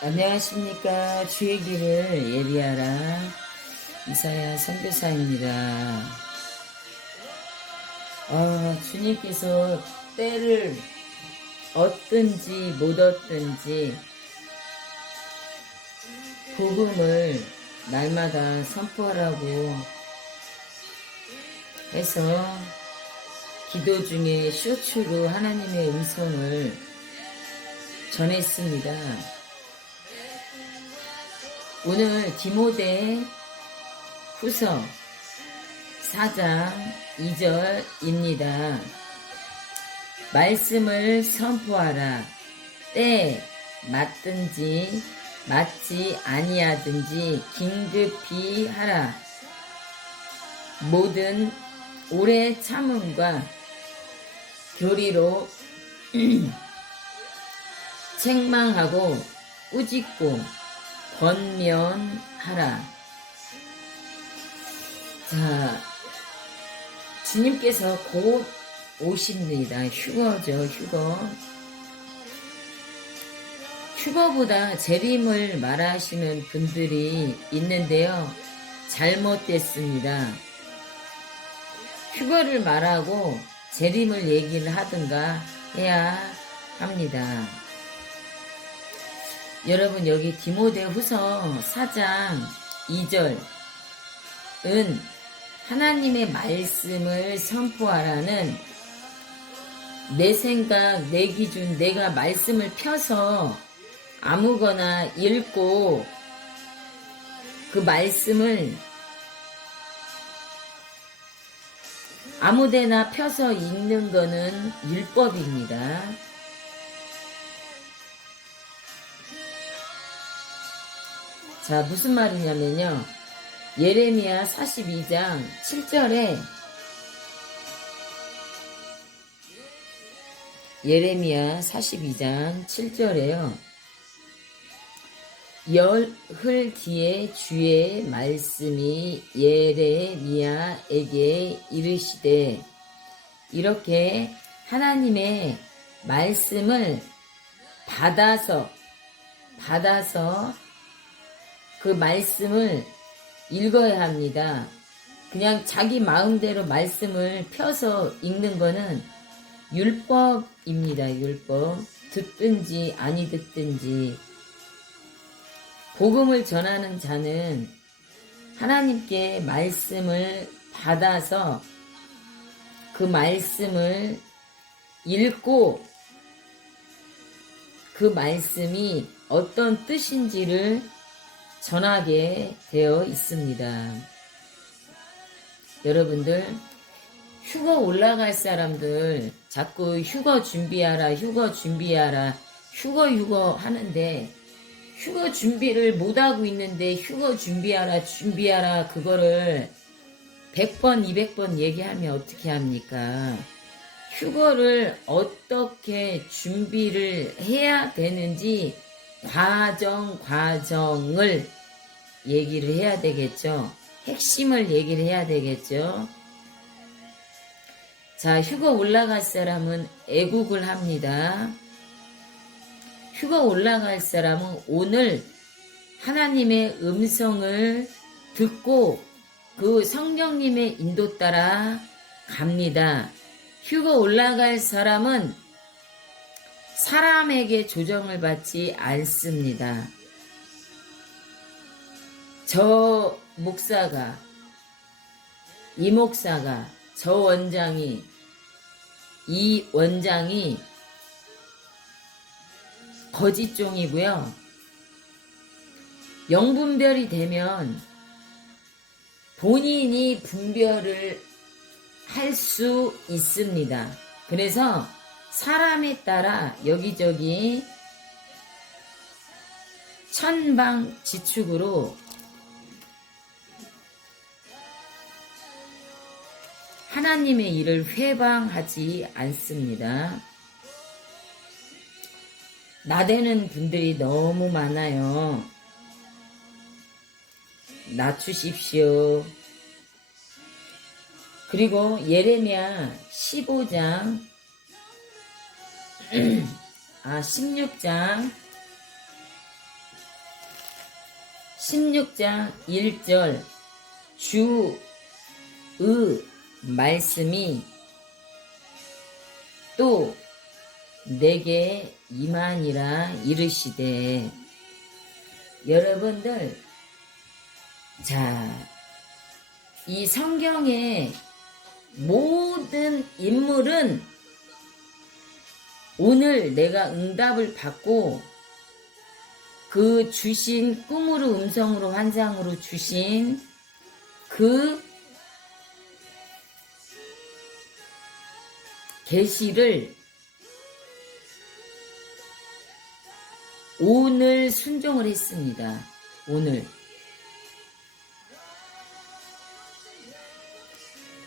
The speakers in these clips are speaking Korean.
안녕하십니까. 주의 길을 예비하라 이사야 선교사입니다. 주님께서 때를 얻든지 못 얻든지 복음을 날마다 선포하라고 해서 기도 중에 쇼츠로 하나님의 음성을 전했습니다. 오늘 디모데 후서 4장 2절입니다. 말씀을 선포하라. 때 맞든지 맞지 아니하든지 긴급히 하라. 모든 오래 참음과 교리로 책망하고 꾸짖고 권면하라. 자, 주님께서 곧 오십니다. 휴거죠, 휴거. 휴거보다 재림을 말하시는 분들이 있는데요. 잘못됐습니다. 휴거를 말하고 재림을 얘기를 하든가 해야 합니다. 여러분, 여기 디모데 후서 4장 2절은 하나님의 말씀을 선포하라는 내 생각, 내 기준, 내가 말씀을 펴서 아무거나 읽고 그 말씀을 아무데나 펴서 읽는 거는 율법입니다. 자, 무슨 말이냐면요. 예레미야 42장 7절에 예레미야 42장 7절에요. 열흘 뒤에 주의 말씀이 예레미야에게 이르시되, 이렇게 하나님의 말씀을 받아서 그 말씀을 읽어야 합니다. 그냥 자기 마음대로 말씀을 펴서 읽는 거는 율법입니다. 율법. 듣든지 아니 듣든지. 복음을 전하는 자는 하나님께 말씀을 받아서 그 말씀을 읽고 그 말씀이 어떤 뜻인지를 전하게 되어 있습니다. 여러분들, 휴거 올라갈 사람들 자꾸 휴거 준비하라 휴거 하는데 휴거 준비를 못하고 있는데 휴거 준비하라 그거를 100번 200번 얘기하면 어떻게 합니까? 휴거를 어떻게 준비를 해야 되는지 과정을 얘기를 해야 되겠죠. 핵심을 얘기를 해야 되겠죠. 자, 휴거 올라갈 사람은 애국을 합니다. 휴거 올라갈 사람은 오늘 하나님의 음성을 듣고 그 성령님의 인도 따라 갑니다. 휴거 올라갈 사람은 사람에게 조정을 받지 않습니다. 저 목사가, 이 목사가, 저 원장이, 이 원장이 거짓종이고요. 영분별이 되면 본인이 분별을 할 수 있습니다. 그래서 사람에 따라 여기저기 천방지축으로 하나님의 일을 회방하지 않습니다. 나대는 분들이 너무 많아요. 낮추십시오. 그리고 예레미야 15장 16장 1절 주의 말씀이 또 내게 임하니라 이르시되. 여러분들, 자, 이 성경의 모든 인물은 오늘 내가 응답을 받고 그 주신 꿈으로 음성으로 환상으로 주신 그 계시를 오늘 순종을 했습니다. 오늘.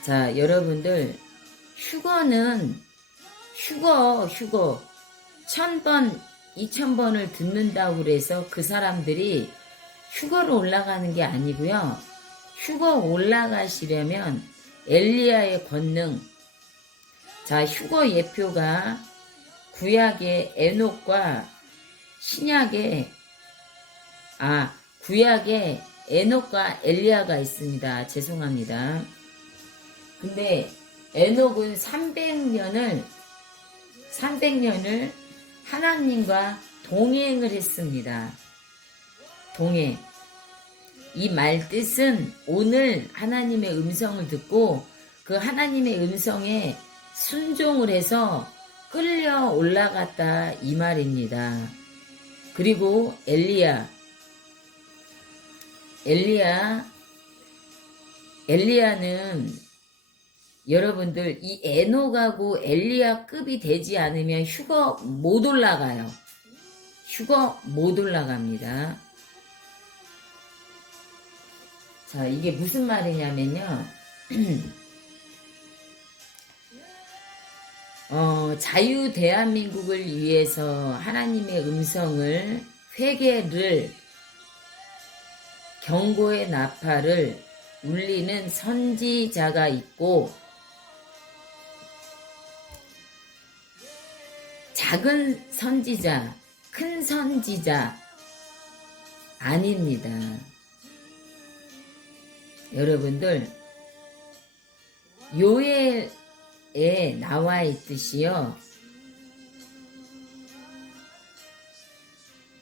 자, 여러분들, 휴거는 휴거 1000번 2000번을 듣는다고 그래서 그 사람들이 휴거로 올라가는 게 아니고요. 휴거 올라가시려면 엘리야의 권능. 자, 휴거 예표가 구약의 에녹과 신약의 구약의 에녹과 엘리야가 있습니다. 죄송합니다. 근데 에녹은 300년을 하나님과 동행을 했습니다. 동행. 이 말 뜻은 오늘 하나님의 음성을 듣고 그 하나님의 음성에 순종을 해서 끌려 올라갔다 이 말입니다. 그리고 엘리야는 여러분들 이 에녹하고 엘리야급이 되지 않으면 휴거 못 올라가요. 휴거 못 올라갑니다. 자, 이게 무슨 말이냐면요. 자유 대한민국을 위해서 하나님의 음성을 회개를 경고의 나팔을 울리는 선지자가 있고 작은 선지자, 큰 선지자 아닙니다. 여러분들, 요엘에 나와 있듯이요.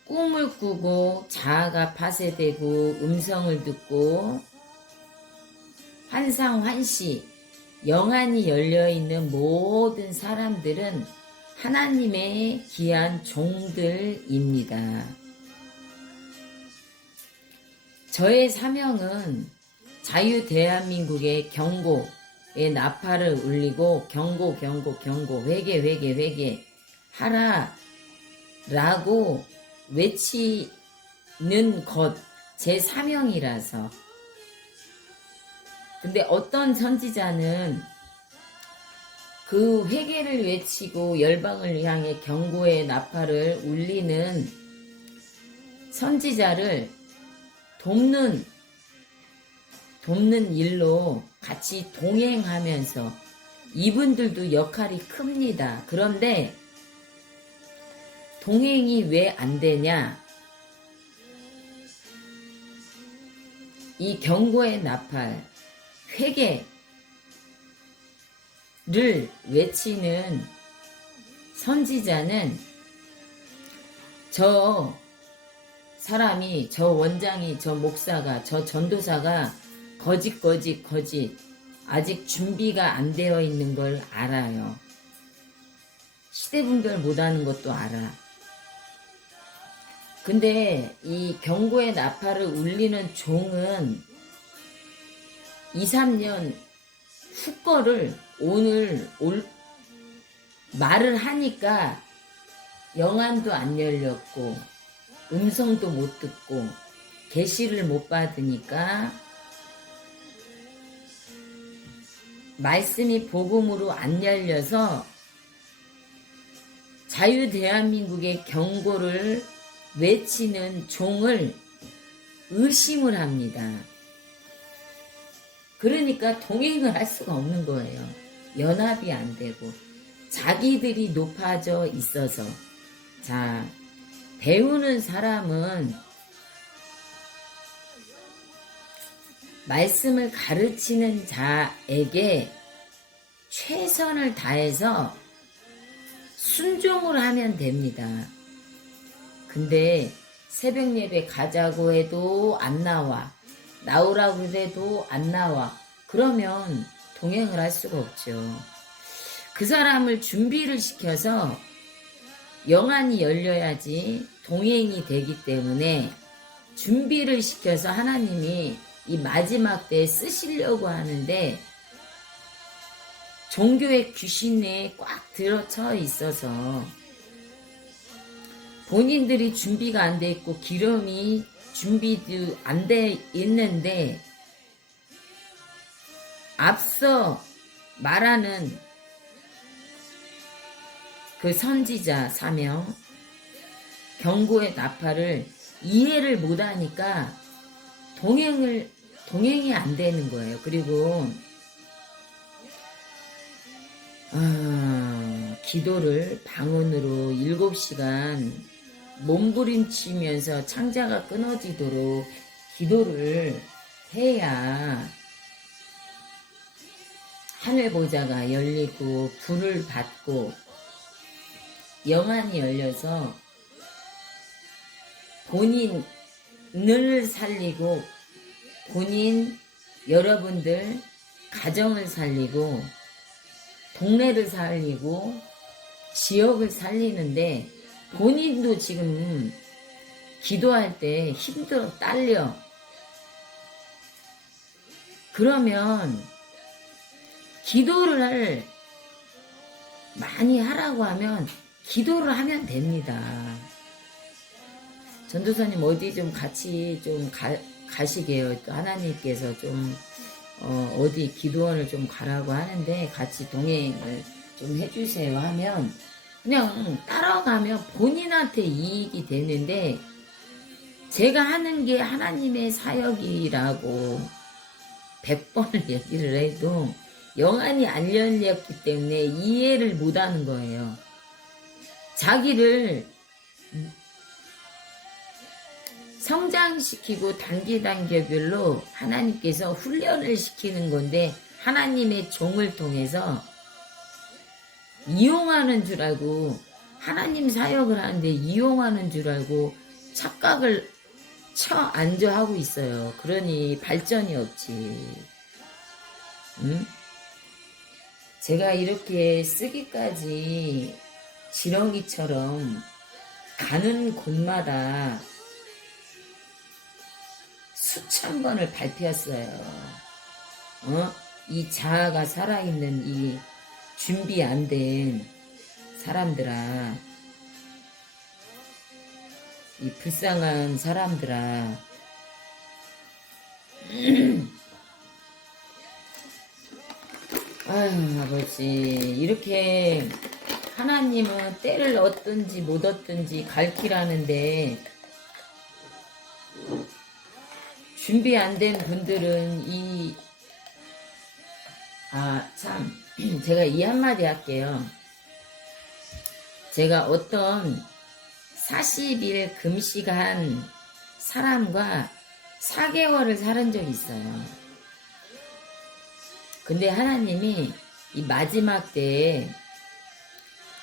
꿈을 꾸고 자아가 파쇄되고 음성을 듣고 환상 환시 영안이 열려있는 모든 사람들은 하나님의 귀한 종들입니다. 저의 사명은 자유 대한민국의 경고의 나팔을 울리고 경고 회개 하라 라고 외치는 것 제 사명이라서. 근데 어떤 선지자는 그 회개를 외치고 열방을 향해 경고의 나팔을 울리는 선지자를 돕는 일로 같이 동행하면서 이분들도 역할이 큽니다. 그런데 동행이 왜 안 되냐? 이 경고의 나팔, 회개를 외치는 선지자는 저 사람이, 저 원장이, 저 목사가, 저 전도사가 거짓 아직 준비가 안 되어 있는 걸 알아요. 시대분별 못하는 것도 알아. 근데 이 경고의 나팔을 울리는 종은 2, 3년 후 거를 오늘 말을 하니까 영안도 안 열렸고 음성도 못 듣고 계시를 못 받으니까 말씀이 복음으로 안 열려서 자유 대한민국의 경고를 외치는 종을 의심을 합니다. 그러니까 동행을 할 수가 없는 거예요. 연합이 안 되고 자기들이 높아져 있어서. 자, 배우는 사람은 말씀을 가르치는 자에게 최선을 다해서 순종을 하면 됩니다. 근데 새벽 예배 가자고 해도 안 나와. 나오라고 해도 안 나와. 그러면 동행을 할 수가 없죠. 그 사람을 준비를 시켜서 영안이 열려야지 동행이 되기 때문에 준비를 시켜서 하나님이 이 마지막 때에 쓰시려고 하는데 종교의 귀신에 꽉 들어쳐 있어서 본인들이 준비가 안 돼 있고 기름이 준비도 안 돼 있는데 앞서 말하는 그 선지자 사명 경고의 나팔을 이해를 못하니까 동행이 안 되는 거예요. 그리고 기도를 방언으로 7시간 몸부림치면서 창자가 끊어지도록 기도를 해야 하늘 보좌가 열리고 불을 받고 영안이 열려서 본인을 살리고 본인 여러분들 가정을 살리고 동네를 살리고 지역을 살리는데 본인도 지금 기도할 때 힘들어 딸려. 그러면 기도를 많이 하라고 하면 기도를 하면 됩니다. 전도사님 어디 좀 같이 좀 가시게요. 하나님께서 좀 어디 기도원을 좀 가라고 하는데 같이 동행을 좀 해주세요 하면 그냥 따라가면 본인한테 이익이 되는데 제가 하는 게 하나님의 사역이라고 100번을 얘기를 해도 영안이 안 열렸기 때문에 이해를 못하는 거예요. 자기를 성장시키고 단계별로 하나님께서 훈련을 시키는 건데 하나님의 종을 통해서 이용하는 줄 알고 하나님 사역을 하는데 이용하는 줄 알고 착각을 앉아 하고 있어요. 그러니 발전이 없지. 응? 제가 이렇게 쓰기까지 지렁이처럼 가는 곳마다 수천 번을 밟혔어요. 이 자아가 살아있는 이 준비 안 된 사람들아, 이 불쌍한 사람들아, 아유 아버지 이렇게 하나님은 때를 얻든지 못 얻든지 갈키라는데 준비 안 된 분들은 참 제가 이 한마디 할게요. 제가 어떤 40일 금식한 사람과 4개월을 살은 적이 있어요. 근데 하나님이 이 마지막 때에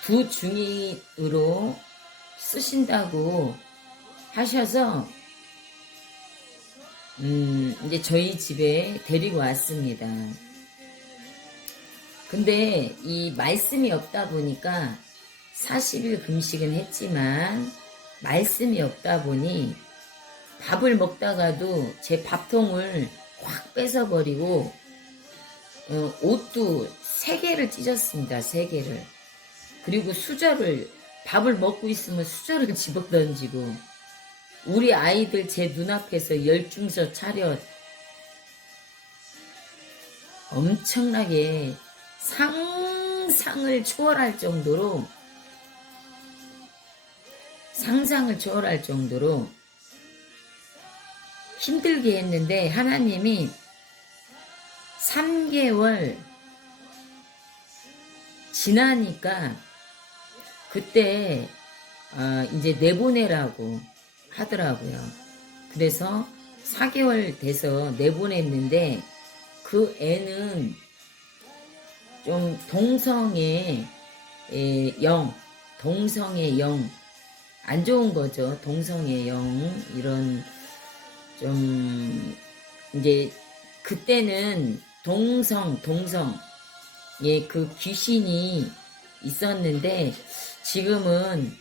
두 중인으로 쓰신다고 하셔서 이제 저희 집에 데리고 왔습니다. 근데 이 말씀이 없다 보니까 40일 금식은 했지만 말씀이 없다 보니 밥을 먹다가도 제 밥통을 확 뺏어버리고 옷도 3개를 찢었습니다. 3개를. 그리고 수저를 밥을 먹고 있으면 수저를 집어던지고 우리 아이들 제 눈앞에서 열중서 차렷 엄청나게 상상을 초월할 정도로 힘들게 했는데 하나님이 3개월 지나니까 그때 이제 내보내라고 하더라고요. 그래서 4개월 돼서 내보냈는데 그 애는 좀 동성애 동성애 안 좋은 거죠. 동성애 이런 좀 이제 그때는 그 귀신이 있었는데 지금은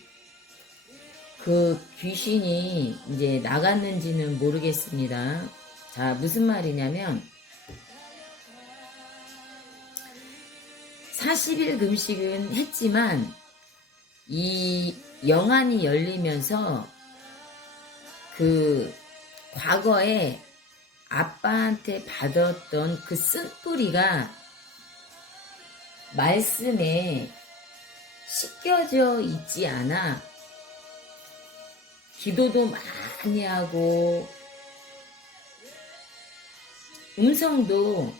그 귀신이 이제 나갔는지는 모르겠습니다. 자, 무슨 말이냐면 40일 금식은 했지만 이 영안이 열리면서 그 과거에 아빠한테 받았던 그 쓴뿌리가 말씀에 씻겨져 있지 않아 기도도 많이 하고 음성도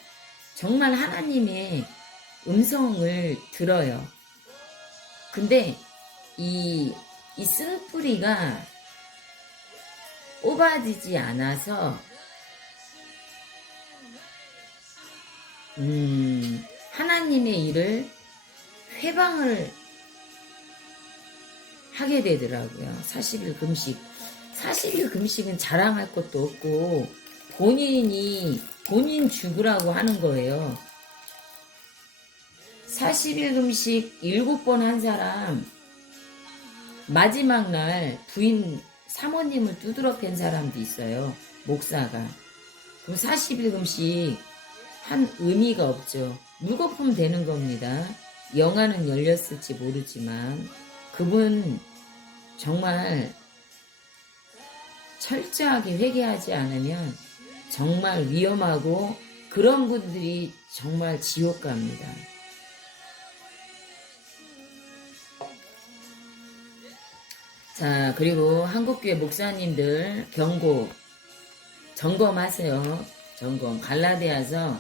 정말 하나님의 음성을 들어요. 근데 이 쓴뿌리가 뽑아지지 않아서 하나님의 일을 회방을 하게 되더라고요. 40일 금식. 40일 금식은 자랑할 것도 없고 본인 죽으라고 하는 거예요. 40일 금식 7번 한 사람 마지막 날 부인 사모님을 두드러 팬 사람도 있어요. 목사가. 그럼 40일 금식 한 의미가 없죠. 물거품 되는 겁니다. 영안은 열렸을지 모르지만 그분 정말 철저하게 회개하지 않으면 정말 위험하고 그런 분들이 정말 지옥 갑니다. 자, 그리고 한국교회 목사님들 경고 점검하세요. 점검. 갈라디아서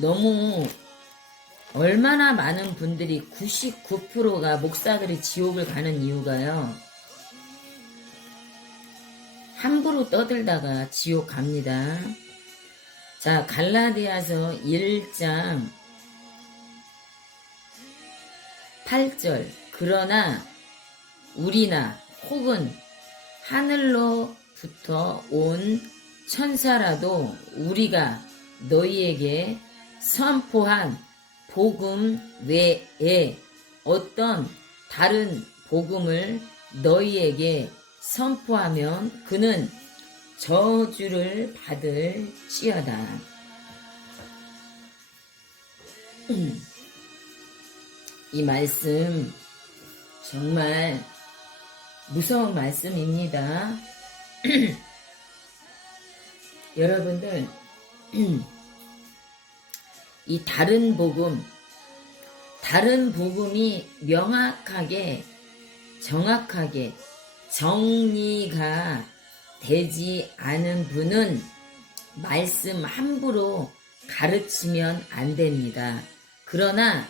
너무 얼마나 많은 분들이 99%가 목사들이 지옥을 가는 이유가요. 함부로 떠들다가 지옥 갑니다. 자, 갈라디아서 1장 8절. 그러나 우리나 혹은 하늘로부터 온 천사라도 우리가 너희에게 선포한 복음 외에 어떤 다른 복음을 너희에게 선포하면 그는 저주를 받을지어다. 이 말씀 정말 무서운 말씀입니다. 여러분들 이 다른 복음이 명확하게 정확하게 정리가 되지 않은 분은 말씀 함부로 가르치면 안 됩니다. 그러나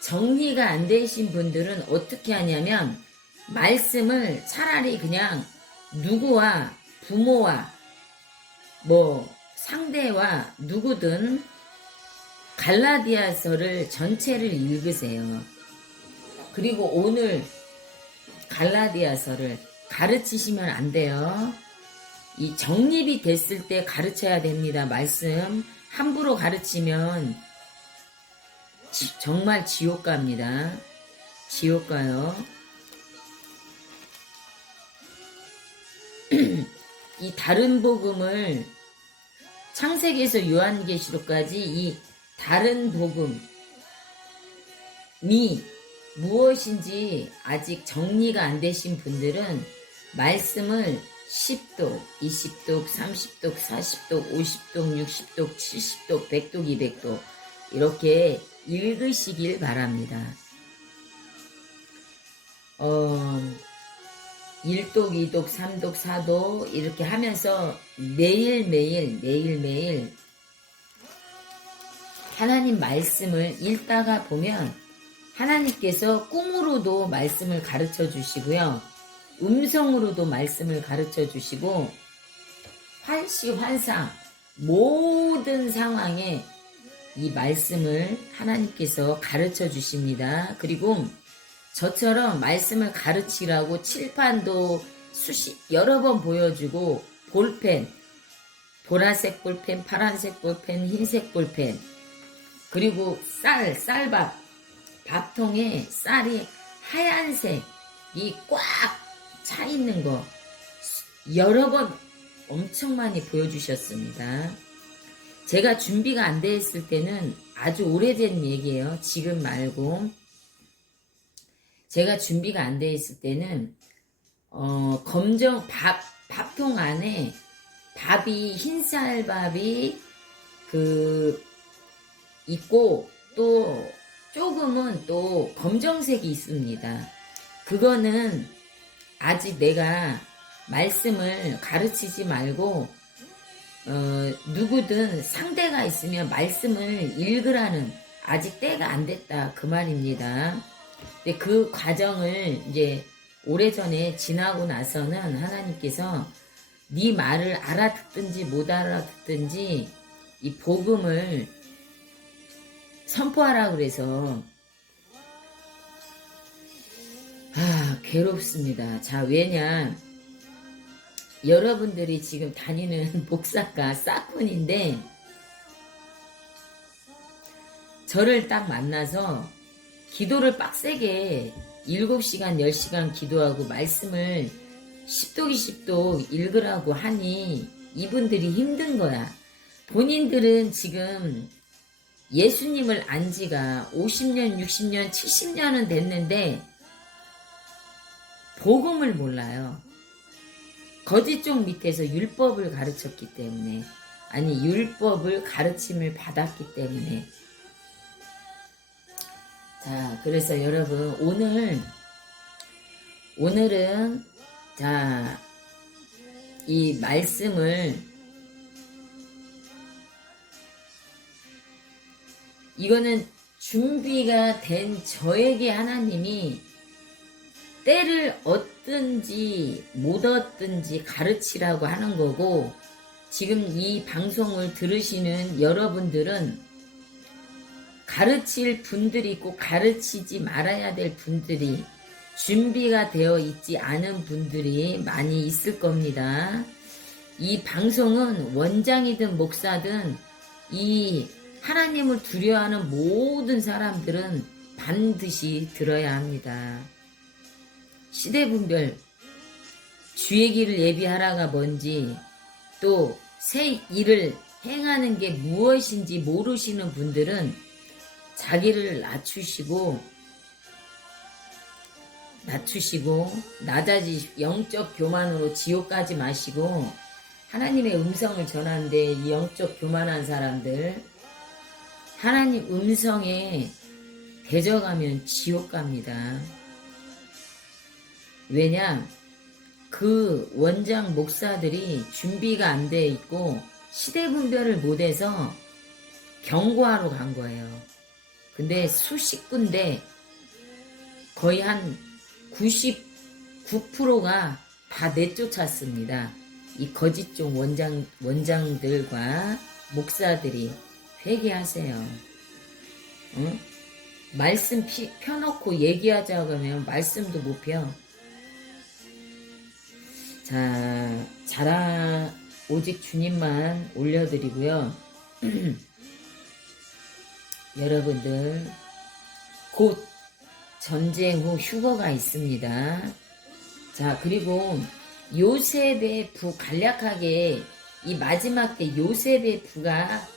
정리가 안 되신 분들은 어떻게 하냐면 말씀을 차라리 그냥 누구와 부모와 상대와 누구든 갈라디아서를 전체를 읽으세요. 그리고 오늘 갈라디아서를 가르치시면 안 돼요. 이 정립이 됐을 때 가르쳐야 됩니다. 말씀 함부로 가르치면 정말 지옥 갑니다. 지옥 가요. 이 다른 복음을 창세기에서 요한계시록까지 이 다른 복음이 무엇인지 아직 정리가 안 되신 분들은 말씀을 10독, 20독, 30독, 40독, 50독, 60독, 70독, 100독, 200독 이렇게 읽으시길 바랍니다. 1독, 2독, 3독, 4독 이렇게 하면서 매일매일 하나님 말씀을 읽다가 보면 하나님께서 꿈으로도 말씀을 가르쳐 주시고요. 음성으로도 말씀을 가르쳐 주시고 환시환상 모든 상황에 이 말씀을 하나님께서 가르쳐 주십니다. 그리고 저처럼 말씀을 가르치라고 칠판도 여러 번 보여주고 볼펜, 보라색 볼펜, 파란색 볼펜, 흰색 볼펜, 그리고 쌀밥, 밥통에 쌀이 하얀색이 꽉 차 있는 거 여러 번 엄청 많이 보여주셨습니다. 제가 준비가 안 돼 있을 때는 아주 오래된 얘기예요. 지금 말고. 제가 준비가 안 돼 있을 때는 검정 밥통 안에 밥이 흰쌀밥이 있고 또 조금은 또 검정색이 있습니다. 그거는 아직 내가 말씀을 가르치지 말고 누구든 상대가 있으면 말씀을 읽으라는 아직 때가 안 됐다 그 말입니다. 근데 그 과정을 이제 오래전에 지나고 나서는 하나님께서 네 말을 알아듣든지 못 알아듣든지 이 복음을 선포하라 그래서 괴롭습니다. 자, 왜냐 여러분들이 지금 다니는 목사가 싹군인데 저를 딱 만나서 기도를 빡세게 7시간 10시간 기도하고 말씀을 10독 읽으라고 하니 이분들이 힘든 거야. 본인들은 지금 예수님을 안 지가 50년, 60년, 70년은 됐는데 복음을 몰라요. 거짓족 밑에서 율법을 가르쳤기 때문에, 아니 율법을 가르침을 받았기 때문에. 자, 그래서 여러분 오늘은 자, 이 말씀을 이거는 준비가 된 저에게 하나님이 때를 얻든지 못 얻든지 가르치라고 하는 거고, 지금 이 방송을 들으시는 여러분들은 가르칠 분들이 있고 가르치지 말아야 될 분들이 준비가 되어 있지 않은 분들이 많이 있을 겁니다. 이 방송은 원장이든 목사든 이 하나님을 두려워하는 모든 사람들은 반드시 들어야 합니다. 시대분별, 주의 길을 예비하라가 뭔지, 또 새 일을 행하는 게 무엇인지 모르시는 분들은 자기를 낮추시고 영적 교만으로 지옥 가지 마시고 하나님의 음성을 전하는데 이 영적 교만한 사람들 하나님 음성에 대적하면 지옥 갑니다. 왜냐? 그 원장 목사들이 준비가 안 돼 있고 시대 분별을 못해서 경고하러 간 거예요. 근데 수십 군데 거의 한 99%가 다 내쫓았습니다. 이 거짓종 원장들과 목사들이 회개하세요. 응? 말씀 펴놓고 얘기하자고 하면 말씀도 못 펴. 자, 오직 주님만 올려드리고요. 여러분들 곧 전쟁 후 휴거가 있습니다. 자, 그리고 요셉의 부, 간략하게 이 마지막 때 요셉의 부가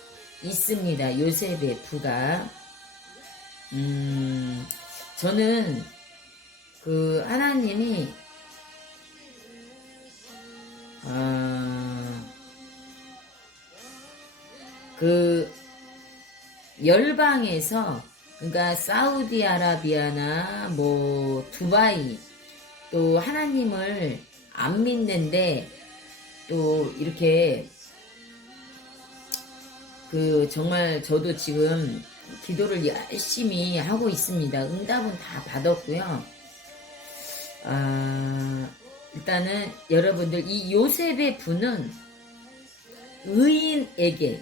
있습니다. 요셉의 부가 저는 그 하나님이 그 열방에서, 그러니까 사우디아라비아나 뭐 두바이 또 하나님을 안 믿는데 또 이렇게 그 정말 저도 지금 기도를 열심히 하고 있습니다. 응답은 다 받았고요. 일단은 여러분들 이 요셉의 분은 의인에게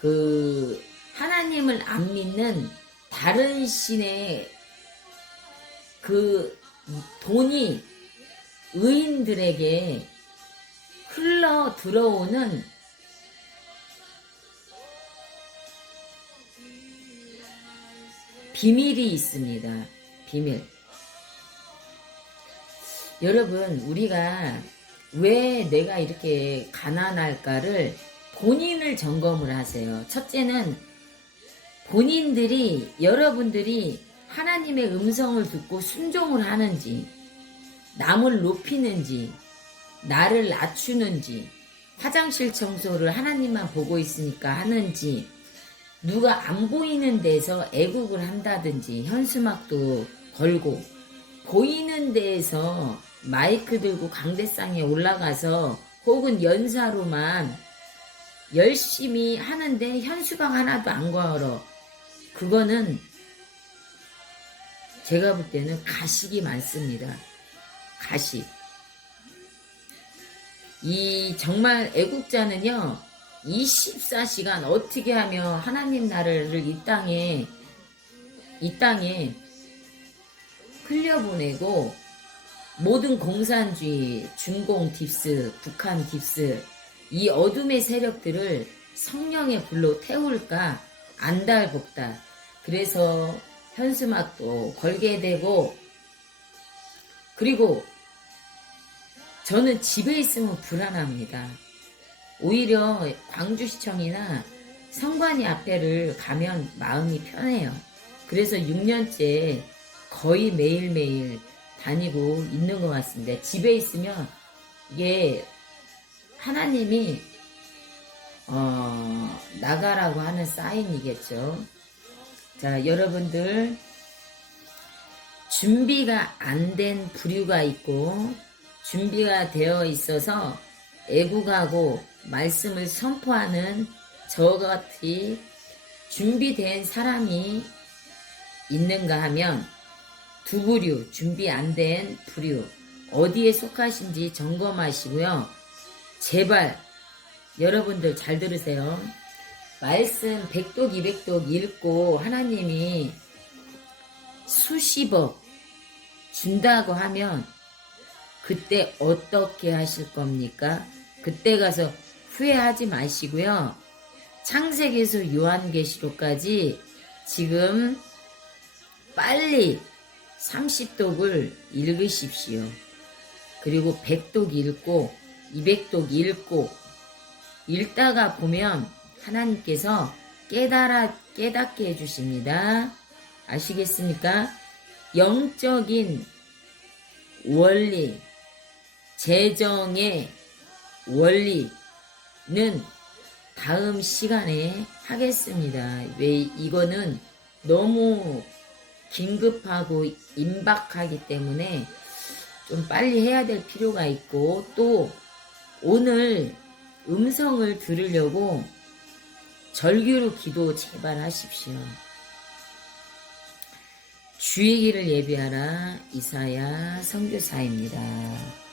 그 하나님을 안 믿는 다른 신의 그 돈이 의인들에게 흘러 들어오는 비밀이 있습니다. 비밀. 여러분, 우리가 왜 내가 이렇게 가난할까를 본인을 점검을 하세요. 첫째는 본인들이, 여러분들이 하나님의 음성을 듣고 순종을 하는지, 남을 높이는지, 나를 낮추는지, 화장실 청소를 하나님만 보고 있으니까 하는지, 누가 안 보이는 데서 애국을 한다든지, 현수막도 걸고, 보이는 데에서 마이크 들고 강대상에 올라가서 혹은 연사로만 열심히 하는데 현수막 하나도 안 걸어. 그거는 제가 볼 때는 가식이 많습니다. 가식. 이 정말 애국자는요, 24시간 어떻게 하면 하나님 나라를 이 땅에 흘려보내고 모든 공산주의, 중공 딥스, 북한 딥스, 이 어둠의 세력들을 성령의 불로 태울까 안달복달. 그래서 현수막도 걸게 되고, 그리고 저는 집에 있으면 불안합니다. 오히려 광주시청이나 성관이 앞에를 가면 마음이 편해요. 그래서 6년째 거의 매일매일 다니고 있는 것 같습니다. 집에 있으면 이게 하나님이 나가라고 하는 사인이겠죠. 자, 여러분들 준비가 안 된 부류가 있고 준비가 되어 있어서 애국하고 말씀을 선포하는 저같이 준비된 사람이 있는가 하면 두 부류, 준비 안 된 부류, 어디에 속하신지 점검하시고요. 제발 여러분들 잘 들으세요. 말씀 100독 200독 읽고 하나님이 수십억 준다고 하면 그때 어떻게 하실 겁니까? 그때 가서 후회하지 마시고요. 창세기에서 요한계시록까지 지금 빨리 30독을 읽으십시오. 그리고 100독 읽고 200독 읽고 읽다가 보면 하나님께서 깨닫게 해주십니다. 아시겠습니까? 영적인 원리, 재정의 원리는 다음 시간에 하겠습니다. 왜 이거는 너무 긴급하고 임박하기 때문에 좀 빨리 해야 될 필요가 있고, 또 오늘 음성을 들으려고 절규로 기도 제발 하십시오. 주의 길을 예비하라. 이사야 선교사입니다.